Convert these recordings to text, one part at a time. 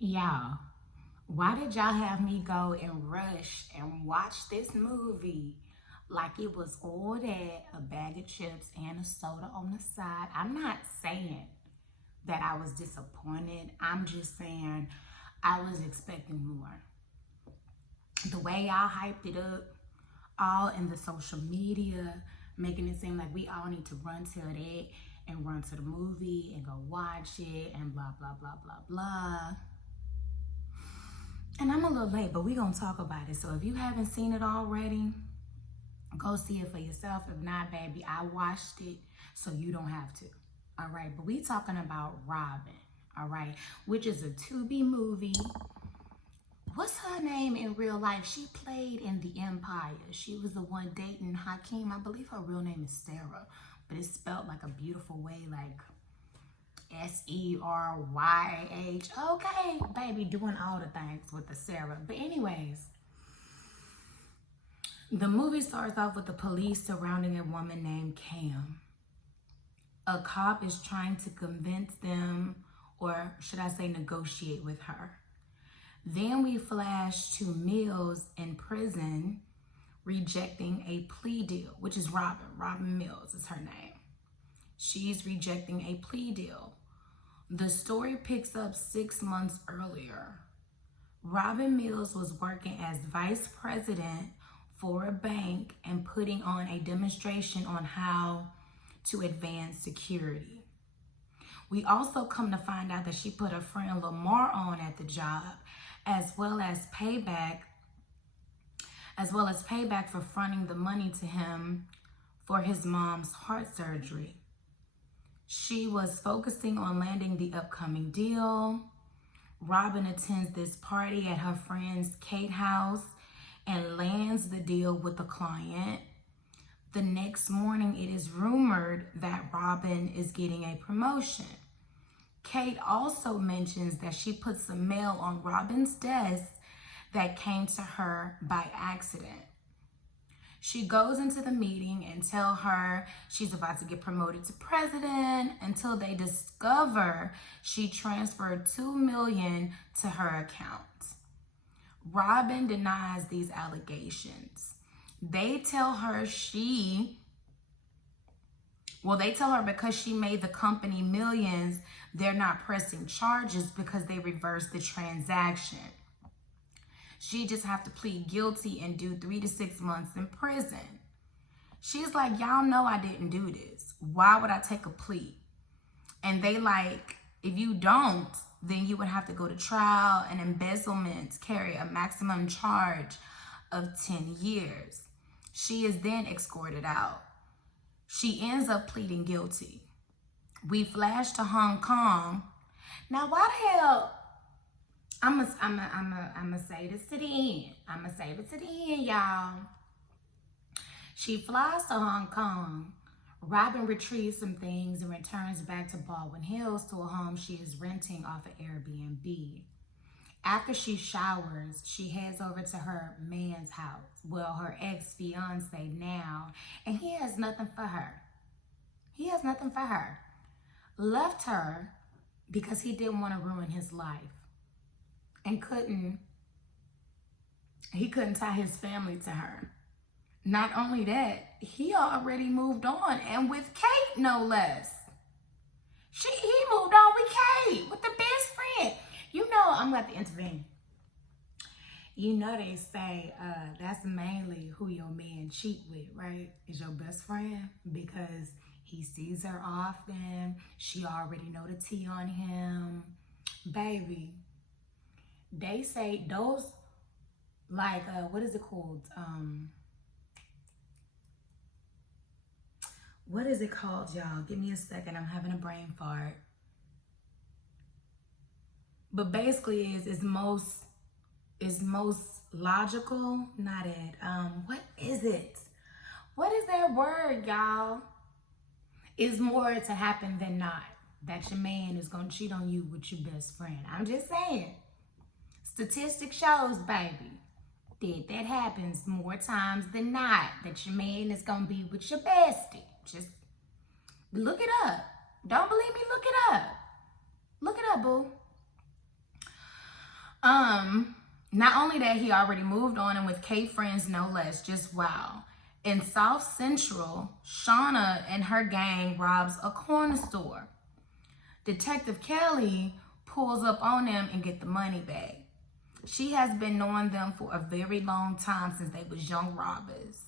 Y'all, why did y'all have me go and rush and watch this movie like it was all that, a bag of chips and a soda on the side? I'm not saying that I was disappointed. I'm just saying I was expecting more. The way y'all hyped it up, all in the social media, making it seem like we all need to run to that and run to the movie and go watch it and blah, blah, blah, blah, blah. And I'm a little late, but we're going to talk about it. So if you haven't seen it already, go see it for yourself. If not, baby, I watched it, so you don't have to. All right, but we talking about Robbin, all right, which is a Tubi movie. What's her name in real life? She played in The Empire. She was the one dating Hakeem. I believe her real name is Sarah, but it's spelled like a beautiful way, like Seryh. Okay, baby, doing all the things with the Sarah. But anyways, the movie starts off with the police surrounding a woman named Cam. A cop is trying to convince them, or should I say negotiate with her. Then we flash to Mills in prison rejecting a plea deal, which is Robbin. Robbin Mills is her name. She's rejecting a plea deal. The story picks up 6 months earlier. Robbin Mills was working as vice president for a bank and putting on a demonstration on how to advance security. We also come to find out that she put her friend Lamar on at the job, as well as payback for fronting the money to him for his mom's heart surgery. She was focusing on landing the upcoming deal. Robbin attends this party at her friend's Kate house and lands the deal with the client. The next morning, it is rumored that Robbin is getting a promotion. Kate also mentions that she put some mail on Robbin's desk that came to her by accident. She goes into the meeting and tell her she's about to get promoted to president until they discover she transferred $2 million to her account. Robbin denies these allegations. They tell her because she made the company millions, they're not pressing charges because they reversed the transaction. She just have to plead guilty and do 3 to 6 months in prison. She's like, y'all know I didn't do this. Why would I take a plea? And they like, if you don't, then you would have to go to trial, and embezzlement carry a maximum charge of 10 years. She is then escorted out. She ends up pleading guilty. We flash to Hong Kong. Now, why the hell? I'm gonna say this to the end. I'm gonna say this to the end, y'all. She flies to Hong Kong. Robbin retrieves some things and returns back to Baldwin Hills to a home she is renting off of Airbnb. After she showers, she heads over to her man's house. Well, her ex-fiance now, and he has nothing for her. Left her because he didn't want to ruin his life. And he couldn't tie his family to her. Not only that, he already moved on, and with Kate, no less. He moved on with Kate, with the best friend. You know, I'm going to intervene. You know they say that's mainly who your man cheat with, right? Is your best friend, because he sees her often. She already know the tea on him. Baby, they say those, like, what is it called? What is it called, y'all? Give me a second. I'm having a brain fart. But basically, it's most logical. Not it. What is it? What is that word, y'all? It's more to happen than not that your man is gonna cheat on you with your best friend. I'm just saying. Statistics shows, baby, that happens more times than not, that your man is gonna be with your bestie. Just look it up. Don't believe me? Look it up. Look it up, boo. Not only that, he already moved on and with K friends, no less. Just wow. In South Central, Shauna and her gang robs a corner store. Detective Kelly pulls up on them and get the money back. She has been knowing them for a very long time, since they was young robbers.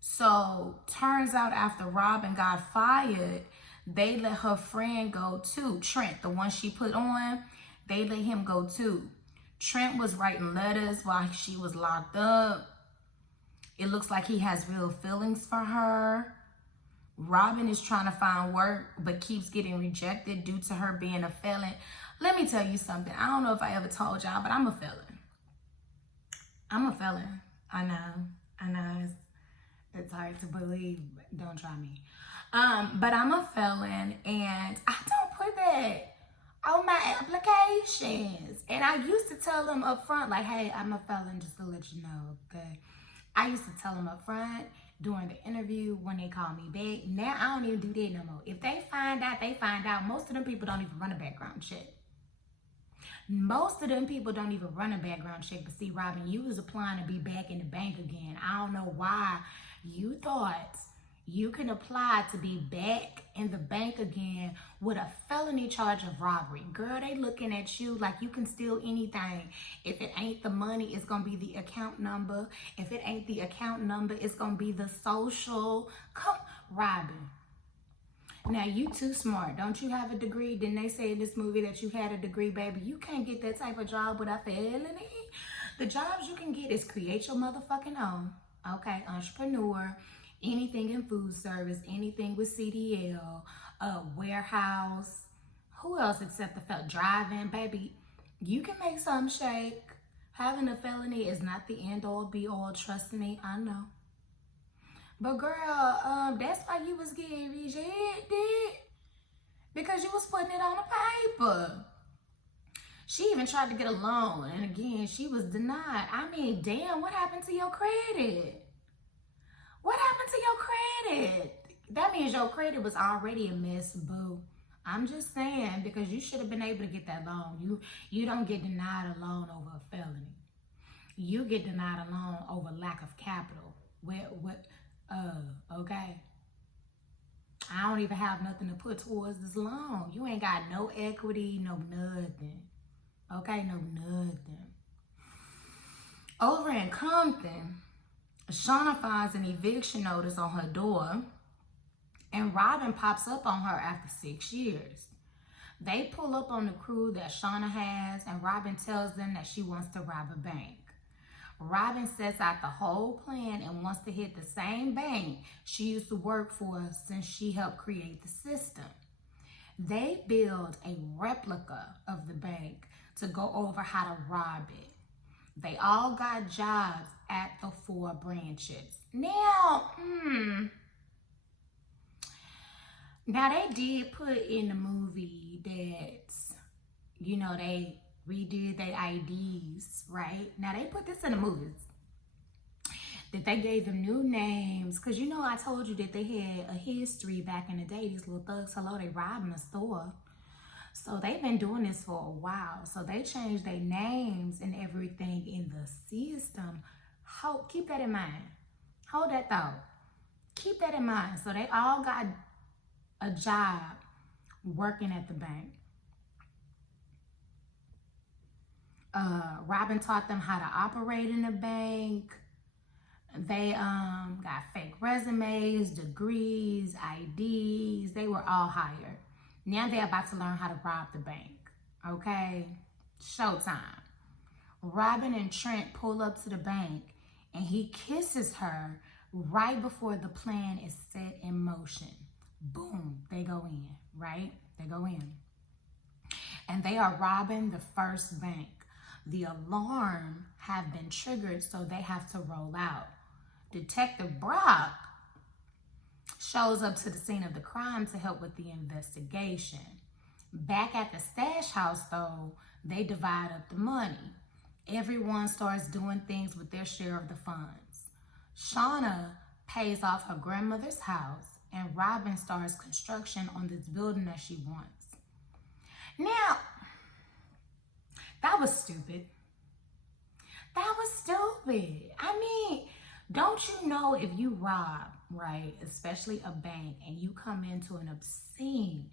So turns out after Robbin got fired, they let her friend go too. Trent, the one she put on, they let him go too. Trent was writing letters while she was locked up. It looks like he has real feelings for her. Robbin is trying to find work, but keeps getting rejected due to her being a felon. Let me tell you something. I don't know if I ever told y'all, but I'm a felon. I'm a felon. I know. It's hard to believe. Don't try me. But I'm a felon, and I don't put that on my applications. And I used to tell them up front, like, hey, I'm a felon, just to let you know, okay? I used to tell them up front during the interview when they call me back. Now I don't even do that no more. If they find out, they find out. Most of them people don't even run a background check. Most of them people don't even run a background check. But see, Robbin, you was applying to be back in the bank again. I don't know why you thought you can apply to be back in the bank again with a felony charge of robbery. Girl, they looking at you like you can steal anything. If it ain't the money, it's gonna be the account number. If it ain't the account number, it's gonna be the social. Come, Robbin. Now, you too smart. Don't you have a degree? Didn't they say in this movie that you had a degree, baby? You can't get that type of job with a felony. The jobs you can get is create your motherfucking own. Okay, entrepreneur, anything in food service, anything with CDL, warehouse. Who else except the driving, baby? You can make something shake. Having a felony is not the end all be all. Trust me, I know. But girl, that's why you was getting rejected, because you was putting it on the paper. She even tried to get a loan, and again, she was denied. I mean, damn, what happened to your credit? What happened to your credit? That means your credit was already a mess, boo. I'm just saying, because you should have been able to get that loan. You don't get denied a loan over a felony. You get denied a loan over lack of capital. Okay. I don't even have nothing to put towards this loan. You ain't got no equity, no nothing. Okay, no nothing. Over in Compton, Shauna finds an eviction notice on her door, and Robbin pops up on her after 6 years. They pull up on the crew that Shauna has, and Robbin tells them that she wants to rob a bank. Robbin sets out the whole plan and wants to hit the same bank she used to work for since she helped create the system. They build a replica of the bank to go over how to rob it. They all got jobs at the 4 branches. Now they did put in the movie that, they redid their IDs, right? Now, they put this in the movies, that they gave them new names. Because, I told you that they had a history back in the day. These little thugs, they robbing a store. So, they've been doing this for a while. So, they changed their names and everything in the system. Keep that in mind. Hold that thought. Keep that in mind. So, they all got a job working at the bank. Robbin taught them how to operate in the bank. They got fake resumes, degrees, IDs. They were all hired. Now they're about to learn how to rob the bank. Okay? Showtime. Robbin and Trent pull up to the bank, and he kisses her right before the plan is set in motion. Boom, they go in, right? They go in. And they are robbing the first bank. The alarm have been triggered, so they have to roll out. Detective Brock shows up to the scene of the crime to help with the investigation. Back at the stash house, though, they divide up the money. Everyone starts doing things with their share of the funds. Shauna pays off her grandmother's house, and Robbin starts construction on this building that she wants. Now, That was stupid. That was stupid. I mean, don't you know if you rob, right, especially a bank, and you come into an obscene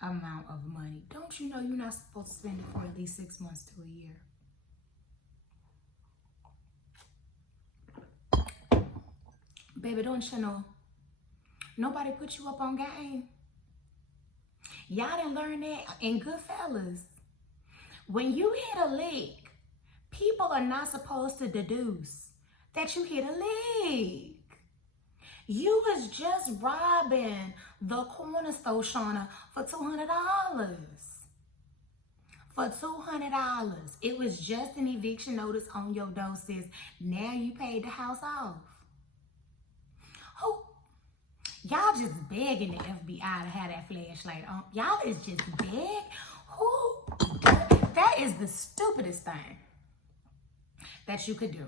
amount of money, don't you know you're not supposed to spend it for at least 6 months to a year? Baby, don't you know? Nobody put you up on game. Y'all didn't learn that in Goodfellas. When you hit a lick, people are not supposed to deduce that you hit a lick. You was just robbing the corner store, Shauna, for $200. For $200. It was just an eviction notice on your door, sis. Now you paid the house off. Who? Y'all just begging the FBI to have that flashlight on. Y'all is just beg. Who? That is the stupidest thing that you could do.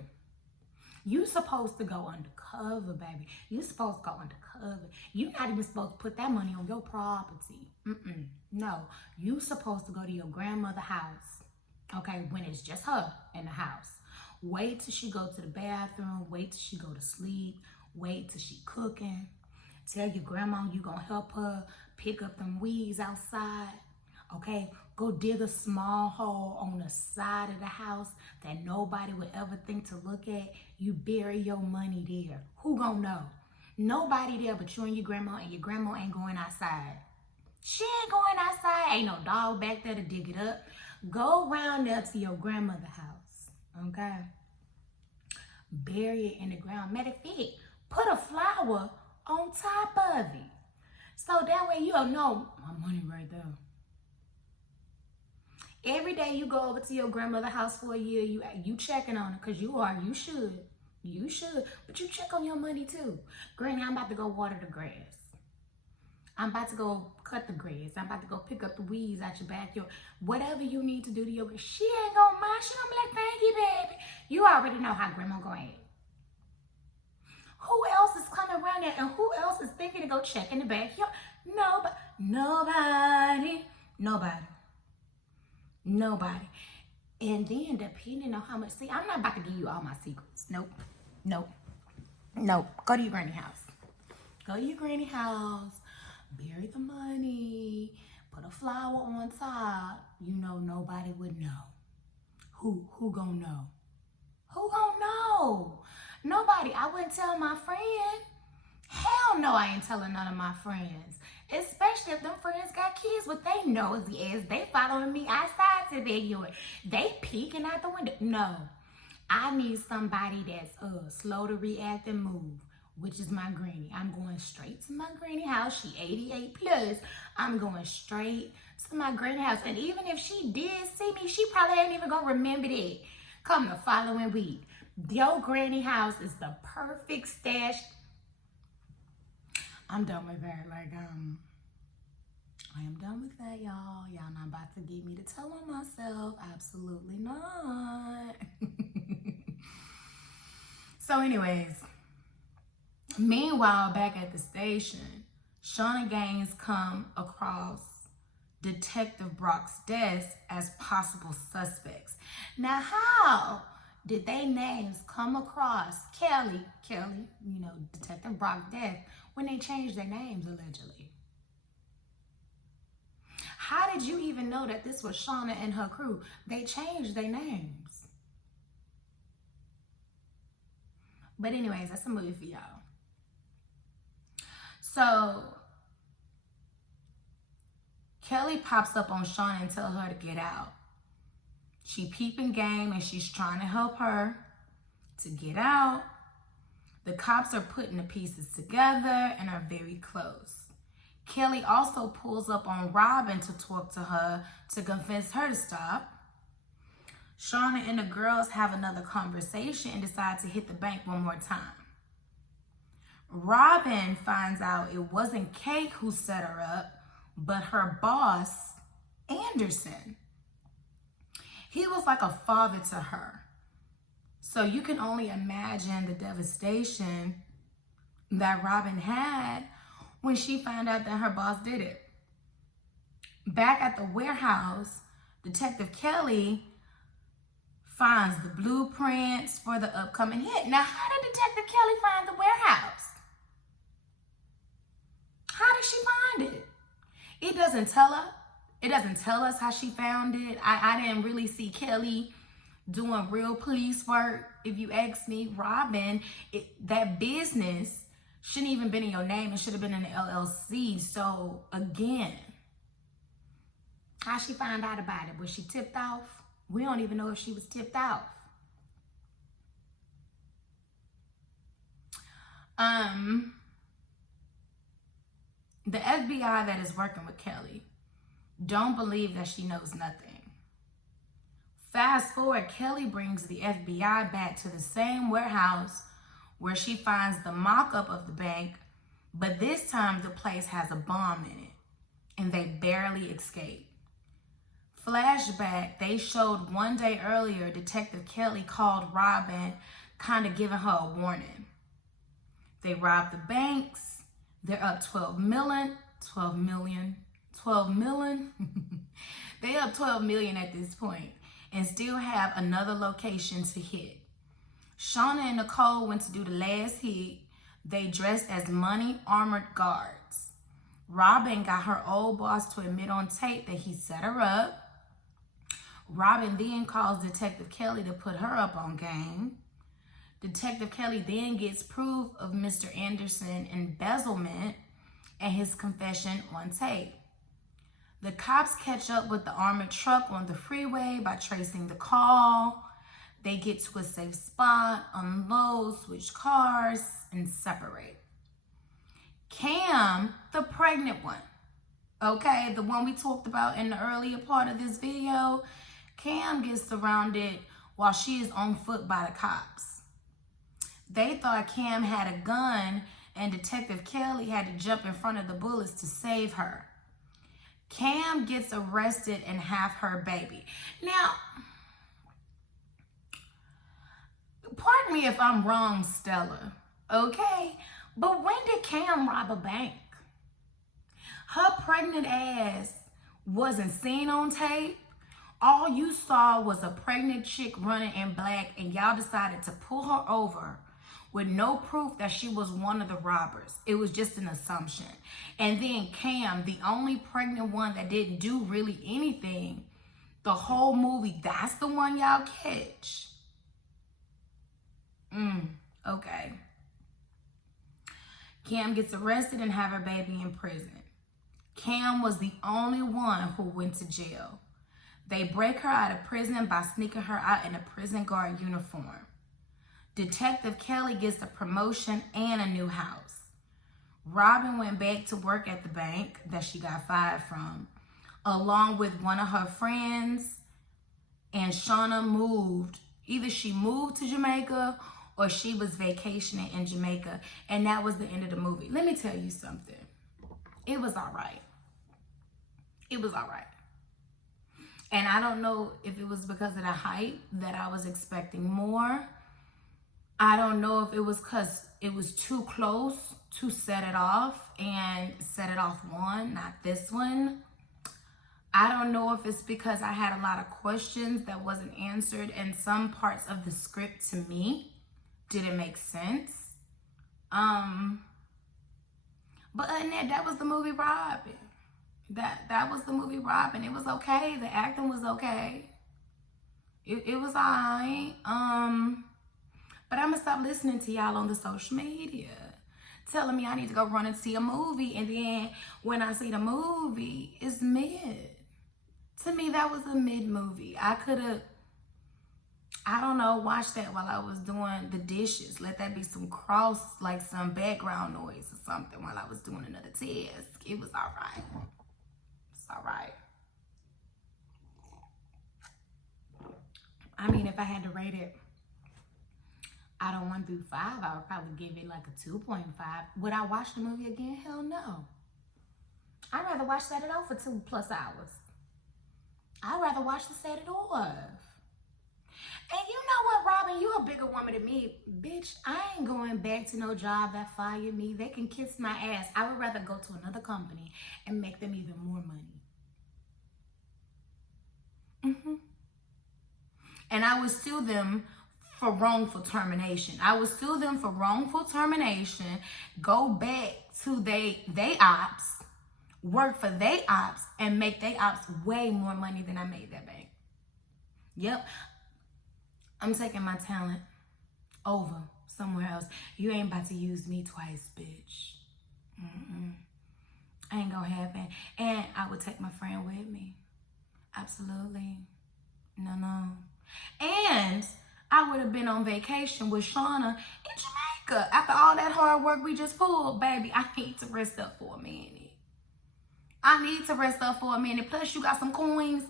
You supposed to go undercover, baby. You supposed to go undercover. You not even supposed to put that money on your property. No, you supposed to go to your grandmother's house, okay, when it's just her in the house. Wait till she go to the bathroom. Wait till she go to sleep. Wait till she cooking. Tell your grandma you gonna help her pick up them weeds outside, okay? Go dig a small hole on the side of the house that nobody would ever think to look at. You bury your money there. Who gonna know? Nobody there but you and your grandma ain't going outside. She ain't going outside. Ain't no dog back there to dig it up. Go around there to your grandmother's house, okay? Bury it in the ground. Matter of fact, put a flower on top of it. So that way you'll know my money right there. Every day you go over to your grandmother's house for a year, you checking on her, because you should. You should. But you check on your money too. Granny, I'm about to go water the grass. I'm about to go cut the grass. I'm about to go pick up the weeds out your backyard. Whatever you need to do to your grass, she ain't gonna mind. She gonna be like, thank you, baby. You already know how grandma gonna act. Who else is coming around there, and who else is thinking to go check in the backyard? Nobody. And then depending on how much, see, I'm not about to give you all my secrets. Nope. Go to your granny house. Go to your granny house, bury the money, put a flower on top. You know nobody would know. Who gonna know? Who gonna know? Nobody. I wouldn't tell my friend. Hell no, I ain't telling none of my friends. Especially if them friends got kids with they nosy ass. They following me outside to their yard. They peeking out the window. No. I need somebody that's slow to react and move, which is my granny. I'm going straight to my granny house. She 88 plus. I'm going straight to my granny house. And even if she did see me, she probably ain't even gonna remember that come the following week. Your granny house is the perfect stash. I'm done with that. I am done with that, y'all. Y'all not about to get me to tell on myself. Absolutely not. So anyways, meanwhile, back at the station, Shauna Gaines come across Detective Brock's desk as possible suspects. Now, how did they names come across Kelly, Detective Brock's desk, when they changed their names, allegedly? How did you even know that this was Shauna and her crew? They changed their names. But anyways, that's a movie for y'all. So, Kelly pops up on Shauna and tells her to get out. She peeping game and she's trying to help her to get out. The cops are putting the pieces together and are very close. Kelly also pulls up on Robbin to talk to her to convince her to stop. Shauna and the girls have another conversation and decide to hit the bank one more time. Robbin finds out it wasn't Kate who set her up, but her boss, Anderson. He was like a father to her. So you can only imagine the devastation that Robbin had when she found out that her boss did it. Back at the warehouse, Detective Kelly finds the blueprints for the upcoming hit. Now, how did Detective Kelly find the warehouse? How did she find it? It doesn't tell her. It doesn't tell us how she found it. I didn't really see Kelly doing real police work. If you ask me, Robbin, that business shouldn't even been in your name. It should have been in the LLC. So again, how she find out about it? Was she tipped off? We don't even know if she was tipped off. The FBI that is working with Kelly don't believe that she knows nothing. Fast forward, Kelly brings the FBI back to the same warehouse where she finds the mock-up of the bank, but this time the place has a bomb in it, and they barely escape. Flashback, they showed one day earlier, Detective Kelly called Robbin, kind of giving her a warning. They robbed the banks. They're up 12 million. They up 12 million at this point and still have another location to hit. Shauna and Nicole went to do the last hit. They dressed as money armored guards. Robbin got her old boss to admit on tape that he set her up. Robbin then calls Detective Kelly to put her up on game. Detective Kelly then gets proof of Mr. Anderson's embezzlement and his confession on tape. The cops catch up with the armored truck on the freeway by tracing the call. They get to a safe spot, unload, switch cars, and separate. Cam, the pregnant one, okay, the one we talked about in the earlier part of this video, Cam gets surrounded while she is on foot by the cops. They thought Cam had a gun and Detective Kelly had to jump in front of the bullets to save her. Cam gets arrested and have her baby. Now, pardon me if I'm wrong, Stella, okay? But when did Cam rob a bank? Her pregnant ass wasn't seen on tape. All you saw was a pregnant chick running in black, and y'all decided to pull her over with no proof that she was one of the robbers. It was just an assumption. And then Cam, the only pregnant one that didn't do really anything the whole movie, that's the one y'all catch. Okay. Cam gets arrested and have her baby in prison. Cam was the only one who went to jail. They break her out of prison by sneaking her out in a prison guard uniform. Detective Kelly gets a promotion and a new house. Robbin went back to work at the bank that she got fired from, along with one of her friends, and Shauna moved. Either she moved to Jamaica or she was vacationing in Jamaica, and that was the end of the movie. Let me tell you something. It was all right. It was all right. And I don't know if it was because of the hype that I was expecting more. I don't know if it was because it was too close to set it off and set it off one, not this one. I don't know if it's because I had a lot of questions that wasn't answered and some parts of the script to me didn't make sense. But other than that, that was the movie Robbin. That was the movie Robbin. It was okay. The acting was okay. It was alright. But I'm gonna stop listening to y'all on the social media telling me I need to go run and see a movie, and then when I see the movie, it's mid. To me, that was a mid movie. I could have, I don't know, watched that while I was doing the dishes. Let that be some some background noise or something while I was doing another test. It was all right. It's all right. I mean, if I had to rate it out of 1 through 5, I would probably give it like a 2.5. Would I watch the movie again? Hell no. I'd rather watch Set It Off for 2+ hours. I'd rather watch the Set It Off. And you know what, Robbin? You a bigger woman than me. Bitch, I ain't going back to no job that fired me. They can kiss my ass. I would rather go to another company and make them even more money. and I would sue them for wrongful termination. I would sue them for wrongful termination, go back to they ops, work for they ops, and make they ops way more money than I made that bank. Yep. I'm taking my talent over somewhere else. You ain't about to use me twice, bitch. Ain't gonna happen. And I would take my friend with me. Absolutely. No. And I would have been on vacation with Shauna in Jamaica. After all that hard work we just pulled, baby, I need to rest up for a minute. Plus, you got some coins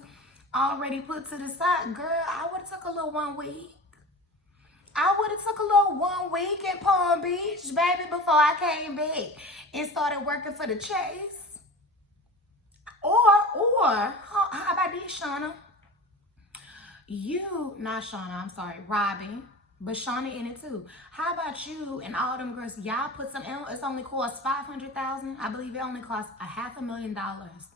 already put to the side. Girl, I would have took a little 1 week. In Palm Beach, baby, before I came back and started working for the Chase. Or, how about this, Shauna? Robbin, but Shauna in it too. How about you and all them girls? Y'all put some, it's only cost $500,000. I believe it only costs $500,000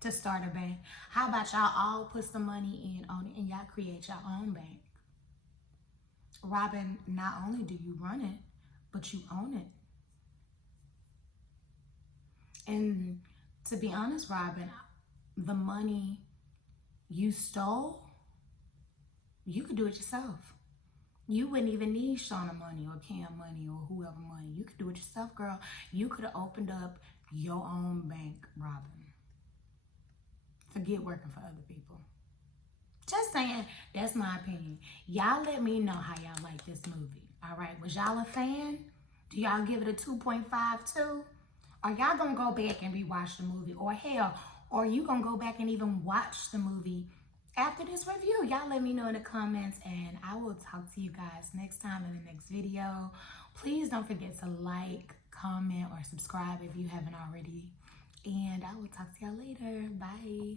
to start a bank. How about y'all all put some money in on it and y'all create your own bank? Robbin, not only do you run it, but you own it. And to be honest, Robbin, the money you stole, you could do it yourself. You wouldn't even need Shauna money or Cam money or whoever money. You could do it yourself, girl. You could have opened up your own bank, Robbin. Forget working for other people. Just saying, that's my opinion. Y'all let me know how y'all like this movie. All right, was y'all a fan? Do y'all give it a 2.52? Are y'all gonna go back and rewatch the movie? Or hell, or you gonna go back and even watch the movie after this review? Y'all let me know in the comments, and I will talk to you guys next time in the next video. Please don't forget to like, comment, or subscribe if you haven't already. And I will talk to y'all later. Bye.